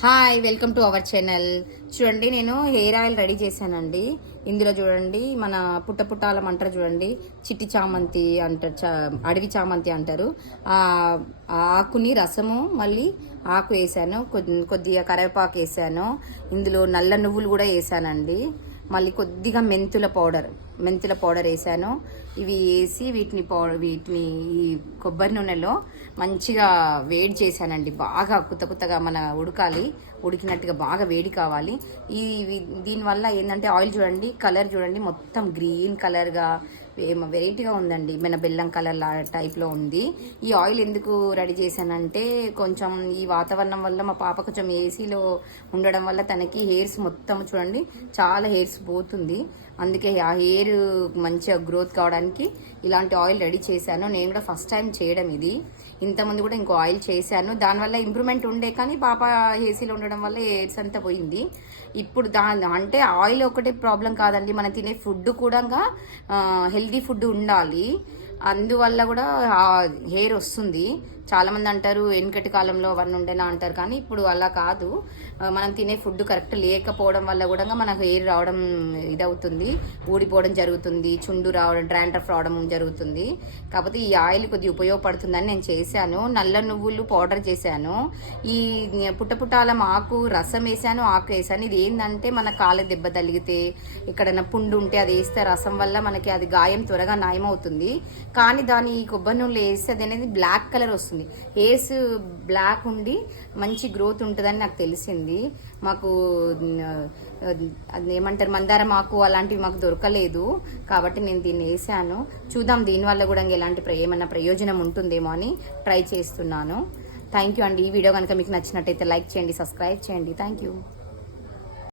Hi, welcome to our channel. చూడండి, నేను hair oil ready చేశానండి. ఇందులో చూడండి, మన పుట్టపుట్టాలం అంటారు చూడండి, చిట్టి చామంతి అంటారు, అడవి చామంతి అంటారు. ఆ ఆకుని రసము, మళ్ళీ ఆకు వేసాను, కొద్దిగా కరివేపాకు వేసాను. ఇందులో నల్ల నువ్వులు కూడా వేసానండి. మళ్ళీ కొద్దిగా మెంతుల పౌడర్ వేసాను. ఇవి వేసి వీటిని ఈ కొబ్బరి నూనెలో మంచిగా వేడి చేశానండి. బాగా కుత్తగా మన ఉడికినట్టుగా బాగా వేడి కావాలి. దీనివల్ల ఏంటంటే ఆయిల్ చూడండి, కలర్ చూడండి, మొత్తం గ్రీన్ కలర్గా వెరైటీగా ఉందండి. మన బెల్లం కలర్ టైప్లో ఉంది. ఈ ఆయిల్ ఎందుకు రెడీ చేశానంటే, కొంచెం ఈ వాతావరణం వల్ల మా పాప కొంచెం ఏసీలో ఉండడం వల్ల తనకి హెయిర్స్ మొత్తం చూడండి చాలా హెయిర్స్ పోతుంది. అందుకే ఆ హెయిర్ మంచిగా గ్రోత్ కావడానికి ఇలాంటి ఆయిల్ రెడీ చేశాను. నేను కూడా ఫస్ట్ టైం చేయడం ఇది. ఇంతకుముందు కూడా ఇంకో ఆయిల్ చేశాను, దానివల్ల ఇంప్రూవ్మెంట్ ఉండే, కానీ పాప ఏసీలో ఉండడం వల్ల హెయిర్స్ అంతా పోయింది. ఇప్పుడు అంటే ఆయిల్ ఒకటే ప్రాబ్లం కాదండి, మనం తినే ఫుడ్ కూడా హెల్దీ ఫుడ్ ఉండాలి. అందువల్ల కూడా హెయిర్ వస్తుంది. చాలామంది అంటారు వెనుకటి కాలంలో అవన్నీ ఉండేనా అంటారు, కానీ ఇప్పుడు అలా కాదు. మనం తినే ఫుడ్ కరెక్ట్ లేకపోవడం వల్ల కూడా మన హెయిర్ రావడం ఇదవుతుంది, ఊడిపోవడం జరుగుతుంది, చుండు రావడం, డ్రాండ్రఫ్ రావడం జరుగుతుంది. కాకపోతే ఈ ఆయిల్ కొద్దిగా ఉపయోగపడుతుందని నేను చేశాను. నల్ల నువ్వులు పౌడర్ చేశాను, ఈ పుట్టపుట్టాలం ఆకు రసం వేసాను, ఆకు వేసాను. ఇది ఏంటంటే మన కాళ్ళ దెబ్బ తగిలితే, ఎక్కడైనా పుండు ఉంటే అది వేస్తే రసం వల్ల మనకి అది గాయం త్వరగా నయమవుతుంది. కానీ దాని కొబ్బరి నూనెలో వేస్తే అది అనేది బ్లాక్ కలర్ వస్తుంది. హెయిర్స్ బ్లాక్ ఉండి మంచి గ్రోత్ ఉంటుందని నాకు తెలిసింది. మాకు అది ఏమంటారు, మందారం ఆకు అలాంటివి మాకు దొరకలేదు, కాబట్టి నేను దీన్ని వేసాను. చూద్దాం దీనివల్ల కూడా ఎలాంటి ఏమన్నా ప్రయోజనం ఉంటుందేమో అని ట్రై చేస్తున్నాను. థ్యాంక్ యూ అండి. ఈ వీడియో కనుక మీకు నచ్చినట్టయితే లైక్ చేయండి, సబ్స్క్రైబ్ చేయండి. Thank you.